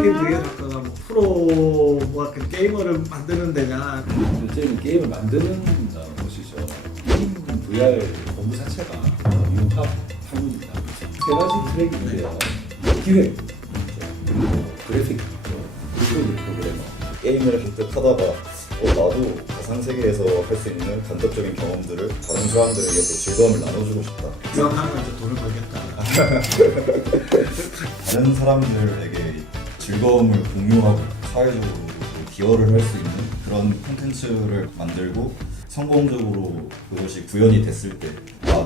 게임 VR학과가 뭐 프로 그 게이머를 만드는 데냐. 저희는 게임을 만드는 곳이죠. 게임 VR 공부 자체가 융합 학문입니다. 세 가지 트랙이 있는데요. 기획, 그리고 그래픽, 그리고 프로그래머. 게임을 문득 하다가 나도 가상 세계에서 할 수 있는 간접적인 경험들을 다른 사람들에게 또 즐거움을 나눠주고 싶다. 유학하면 이제 돈을 벌겠다. 다른 사람들에게 즐거움을 공유하고 사회적으로 또 기여를 할 수 있는 그런 콘텐츠를 만들고 성공적으로 그것이 구현이 됐을 때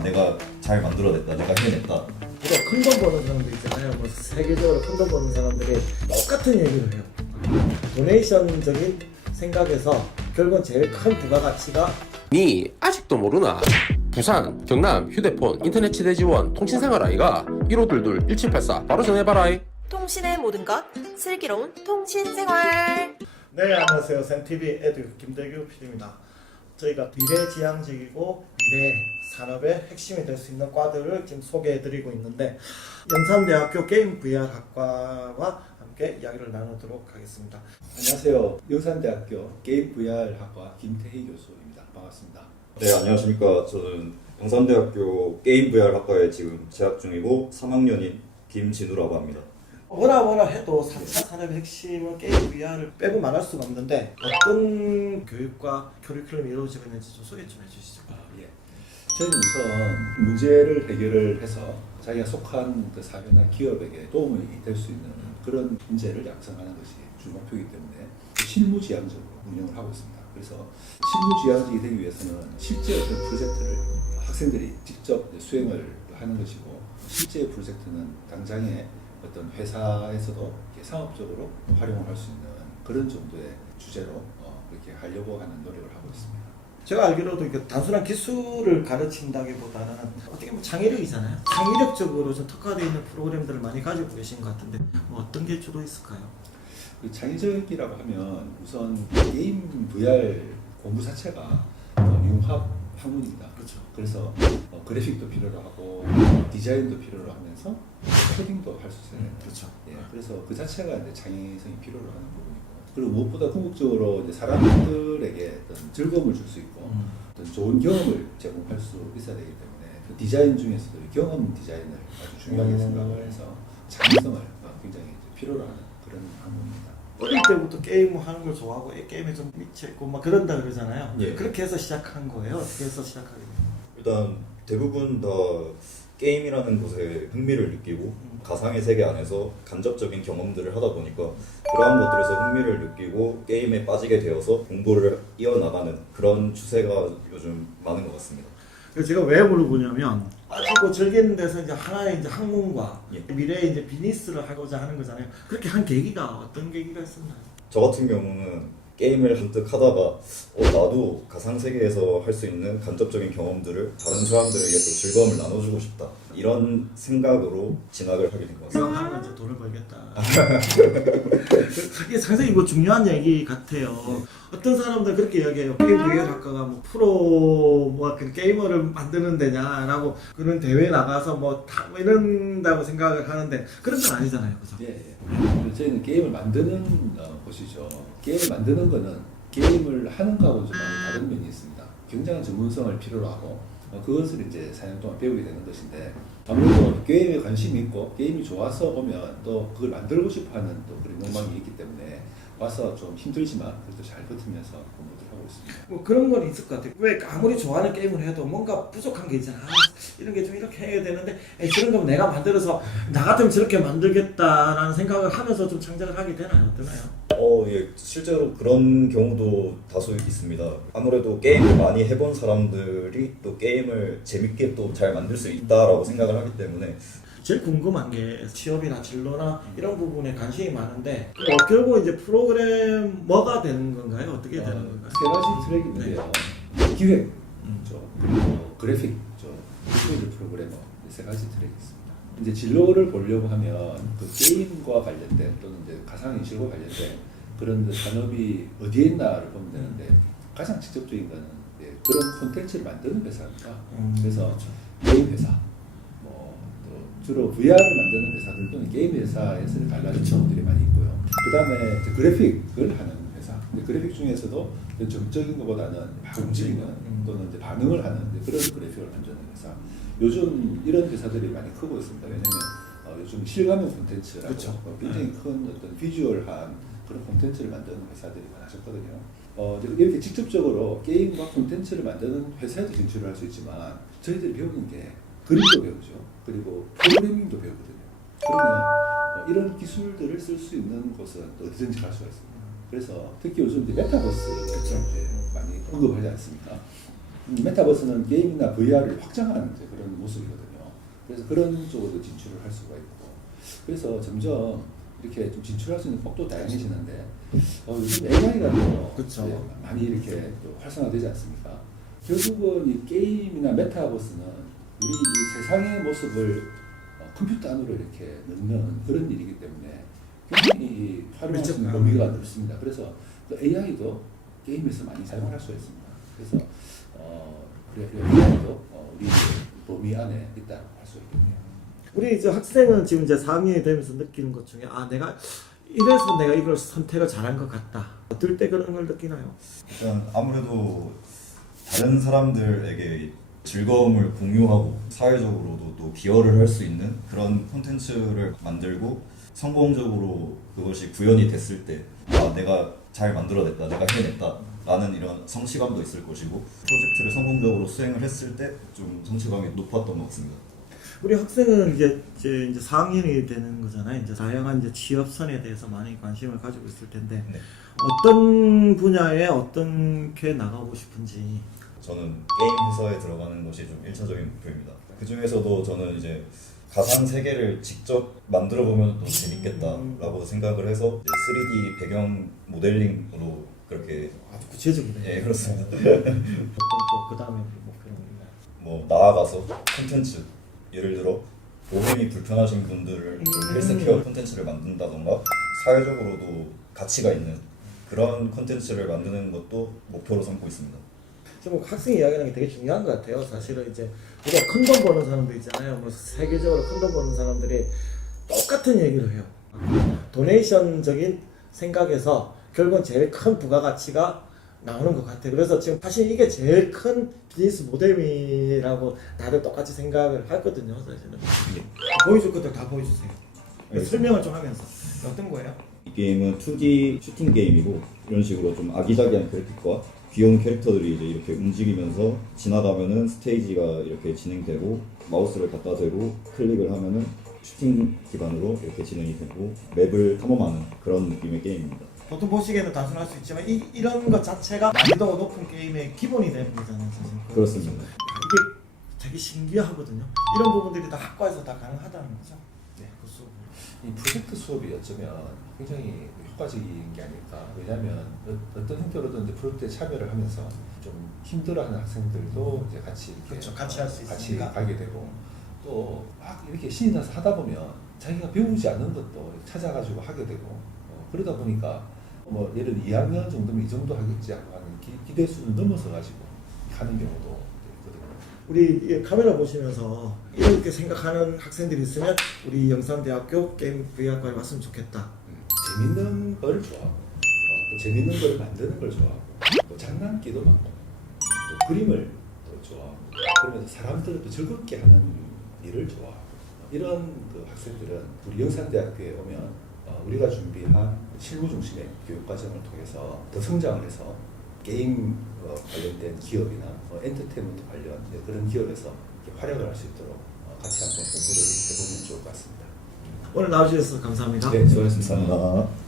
내가 잘 만들어냈다, 내가 해냈다. 우리가 큰 돈 버는 사람들 있잖아요. 뭐 세계적으로 큰 돈 버는 사람들이 똑같은 얘기를 해요. 도네이션적인 생각에서 결국은 제일 큰 부가가치가 니 아직도 모르나? 부산, 경남, 휴대폰, 인터넷 치대 지원, 통신생활 아이가 1522-1784 바로 전해봐라. 통신의 모든 것, 슬기로운 통신생활. 네, 안녕하세요. 샘TV 에듀 김대규 PD입니다. 저희가 미래지향적이고 미래 산업의 핵심이 될 수 있는 과들을 지금 소개해드리고 있는데 연산대학교 게임 VR학과와 함께 이야기를 나누도록 하겠습니다. 안녕하세요. 영산대학교 게임 VR 학과 김태희 교수입니다. 반갑습니다. 네, 안녕하십니까. 저는 경산대학교 게임 VR학과에 지금 재학 중이고 3학년인 김진우라고 합니다. 뭐라 해도 3차 산업의 핵심은 게임 VR을 빼고 말할 수가 없는데 어떤 교육과 커리큘럼이 이루어지고 있는지 좀 소개 좀 해주시죠. 예. 저희는 우선 문제를 해결을 해서 자기가 속한 그 사회나 기업에게 도움이 될 수 있는 그런 인재를 양성하는 것이 주 목표이기 때문에 실무지향적으로 운영을 하고 있습니다. 그래서 실무지향적이 되기 위해서는 실제 어떤 프로젝트를 학생들이 직접 수행을 하는 것이고 실제 프로젝트는 당장의 어떤 회사에서도 상업적으로 활용을 할 수 있는 그런 정도의 주제로 그렇게 하려고 하는 노력을 하고 있습니다. 제가 알기로도 이게 단순한 기술을 가르친다기보다는 어떻게 보면 창의력이잖아요. 창의력적으로 좀 특화되어 있는 프로그램들을 많이 가지고 계신 것 같은데 뭐 어떤 게 주로 있을까요? 그 창의적이라고 하면 우선 게임 VR 공부 자체가 융합 학문입니다. 그렇죠. 그래서 그래픽도 필요로 하고 디자인도 필요로 하면서 코딩도 할 수 있어요. 그렇죠. 예, 그래서 그 자체가 이제 창의성이 필요로 하는 부분이고 그리고 무엇보다 궁극적으로 이제 사람들에게 어떤 즐거움을 줄 수 있고 어떤 좋은 경험을 제공할 수 있어야 되기 때문에 그 디자인 중에서도 경험 디자인을 아주 중요하게 생각을 해서 창의성을 굉장히 필요로 하는 그런 학문입니다. 어릴 때부터 게임 하는 걸 좋아하고 게임에 좀 미쳐있고 막 그런다 그러잖아요. 예. 그렇게 해서 시작한 거예요? 어떻게 해서 시작하게 돼요? 일단 대부분 다 게임이라는 곳에 흥미를 느끼고 가상의 세계 안에서 간접적인 경험들을 하다 보니까 그러한 것들에서 흥미를 느끼고 게임에 빠지게 되어서 공부를 이어나가는 그런 추세가 요즘 많은 것 같습니다. 그래서 제가 왜 물어보냐면 빠지고 즐기는 데서 이제 하나의 이제 학문과 예. 미래의 이제 비즈니스를 하고자 하는 거잖아요. 그렇게 한 계기가 어떤 계기가 있었나요? 저 같은 경우는 게임을 한뜩 하다가 나도 가상 세계에서 할 수 있는 간접적인 경험들을 다른 사람들에게 또 즐거움을 나눠주고 싶다, 이런 생각으로 진학을 하게 된 것 같습니다. 유학하면 이제 돈을 벌겠다. 이게 상당히 뭐 중요한 얘기 같아요. 어떤 사람들 그렇게 이야기해요. 게임 VR학과가 뭐 프로 그 게이머를 만드는 데냐라고 그런 대회 나가서 뭐 이런다고 생각을 하는데 그런 건 아니잖아요, 그죠? 예, 예. 저희는 게임을 만드는 곳이죠. 게임을 만드는 거는 게임을 하는 거하고는 좀 많이 다른 면이 있습니다. 굉장한 전문성을 필요로 하고 그것을 이제 4년 동안 배우게 되는 것인데 아무래도 게임에 관심이 있고 게임이 좋아서 오면 또 그걸 만들고 싶어하는 또 그런 욕망이 있기 때문에 와서 좀 힘들지만 그래도 잘 버티면서 공부를 하고 있습니다. 뭐 그런 건 있을 것 같아요. 왜 아무리 좋아하는 게임을 해도 뭔가 부족한 게 있잖아. 이런 게 좀 이렇게 해야 되는데 그런 거면 내가 만들어서 나 같으면 저렇게 만들겠다라는 생각을 하면서 좀 창작을 하게 되나요? 어떠나요? 예, 실제로 그런 경우도 다수 있습니다. 아무래도 게임을 많이 해본 사람들이 또 게임을 재밌게 또 잘 만들 수 있다라고 생각을 하기 때문에 제일 궁금한 게 취업이나 진로나 이런 부분에 관심이 많은데 결국 이제 프로그램 뭐가 되는 건가요? 어떻게 되는 건가요? 세 가지 트랙이 있는데요. 기획, 그리고 그래픽, 그리고 프로그래머 세 가지 트랙이 있습니다. 이제 진로를 보려고 하면 그 게임과 관련된 또는 이제 가상인식과 관련된 그런 산업이 어디에 있나를 보면 되는데 가장 직접적인 거는 그런 콘텐츠를 만드는 회사입니다. 그래서 게임 회사, 또 주로 VR을 만드는 회사들 또는 게임 회사에서 갈라진 경우들이 많이 있고요. 그다음에 이제 그래픽을 하는 회사. 근데 그래픽 중에서도 정적인 것보다는 막 움직이는 또는 이제 반응을 하는 이제 그런 그래픽을 만드는 회사. 요즘 이런 회사들이 많이 크고 있습니다. 왜냐면 요즘 실감형 콘텐츠라고 그쵸. 굉장히 큰 어떤 비주얼한 그런 콘텐츠를 만드는 회사들이 많아졌거든요. 이렇게 직접적으로 게임과 콘텐츠를 만드는 회사에도 진출을 할 수 있지만 저희들이 배우는 게 그림도 배우죠. 그리고 프로그래밍도 배우거든요. 그러면 이런 기술들을 쓸 수 있는 곳은 어디든지 갈 수가 있습니다. 그래서 특히 요즘 이제 메타버스 이제 많이 언급하지 않습니까? 메타버스는 게임이나 VR을 확장하는 이제 그런 모습이거든요. 그래서 그런 쪽으로 진출을 할 수가 있고, 그래서 점점 이렇게 좀 진출할 수 있는 폭도 다양해지는데 요즘 AI가 그쵸. 많이 이렇게 또 활성화되지 않습니까? 결국은 이 게임이나 메타버스는 우리 이 세상의 모습을 컴퓨터 안으로 이렇게 넣는 그런 일이기 때문에 굉장히 활용할 수 있는 범위가 넓습니다. 그래서 그 AI도 게임에서 많이 사용할 수가 있습니다. 그래서 AI도 우리 범위 안에 있다고 할 수 있겠네요. 우리 이제 학생은 지금 이제 4학년이 되면서 느끼는 것 중에 내가 이래서 내가 이걸 선택을 잘한 것 같다. 어떨 때 그런 걸 느끼나요? 일단 아무래도 다른 사람들에게 즐거움을 공유하고 사회적으로도 또 기여를 할 수 있는 그런 콘텐츠를 만들고 성공적으로 그것이 구현이 됐을 때 내가 잘 만들어냈다, 내가 해냈다 라는 이런 성취감도 있을 것이고, 프로젝트를 성공적으로 수행을 했을 때 좀 성취감이 높았던 것 같습니다. 우리 학생은 이제 4학년이 되는 거잖아요. 이제 다양한 이제 취업선에 대해서 많이 관심을 가지고 있을 텐데 네. 어떤 분야에 어떻게 나가고 싶은지. 저는 게임 회사에 들어가는 것이 좀 1차적인 목표입니다. 그 중에서도 저는 이제 가상 세계를 직접 만들어 보면 또 재밌겠다라고 생각을 해서 3D 배경 모델링으로 그렇게 아주 구체적이네. 예, 그렇습니다. 또 그 다음에 목표는 뭔가요? 뭐 나아가서 콘텐츠, 예를 들어 보행이 불편하신 분들을 헬스케어 콘텐츠를 만든다던가 사회적으로도 가치가 있는 그런 콘텐츠를 만드는 것도 목표로 삼고 있습니다. 지금 학생 이야기하는 게 되게 중요한 것 같아요. 사실은 이제 우리가 큰 돈 버는 사람들 있잖아요. 뭐 세계적으로 큰 돈 버는 사람들이 똑같은 얘기를 해요. 도네이션적인 생각에서 결국은 제일 큰 부가가치가 나오는 것 같아요. 그래서 지금 사실 이게 제일 큰 비즈니스 모델이라고 다들 똑같이 생각을 하거든요. 사실은. 보여줄 것들 다 보여주세요. 설명을 좀 하면서 어떤 거예요? 이 게임은 2D 슈팅 게임이고 이런 식으로 좀 아기자기한 그래픽과 귀여운 캐릭터들이 이제 이렇게 움직이면서 지나가면은 스테이지가 이렇게 진행되고 마우스를 갖다 대고 클릭을 하면은 슈팅 기반으로 이렇게 진행이 되고 맵을 탐험하는 그런 느낌의 게임입니다. 보통 보시기에는 단순할 수 있지만 이런 것 자체가 난이도가 높은 게임의 기본이 되는 거잖아요. 사실. 그렇습니다. 이게 되게 신기하거든요. 이런 부분들이 다 학과에서 다 가능하다는 거죠. 네, 그 수업. 이 프로젝트 수업이 어쩌면 굉장히 효과적인 게 아닐까. 왜냐하면 어떤 형태로든 이제 프로젝트에 참여를 하면서 좀 힘들어하는 학생들도 이제 같이 이렇게 그렇죠. 같이 할 수 같이 있으니까. 가게 되고, 또 막 이렇게 신이 나서 하다 보면 자기가 배우지 않는 것도 찾아가지고 하게 되고, 그러다 보니까 뭐 예를 들어 2학년 정도면 이 정도 하겠지 하고 하는 기대 수를 넘어서 가지고 가는 경우도 있거든요. 우리 이 카메라 보시면서 이렇게 생각하는 학생들이 있으면 우리 영산대학교 게임 V학과에 왔으면 좋겠다. 재밌는 걸 좋아하고, 또 재밌는 걸 만드는 걸 좋아하고, 또 장난기도 많고, 또 그림을 또 좋아하고, 그러면서 사람들을 또 즐겁게 하는 일을 좋아하고, 이런 그 학생들은 우리 영산대학교에 오면 우리가 준비한 실무 중심의 교육 과정을 통해서 더 성장을 해서 게임 관련된 기업이나 엔터테인먼트 관련 그런 기업에서 활약을 할 수 있도록 같이 한번 공부를 해보면 좋을 것 같습니다. 오늘 나와주셔서 감사합니다. 네, 수고하셨습니다. 감사합니다.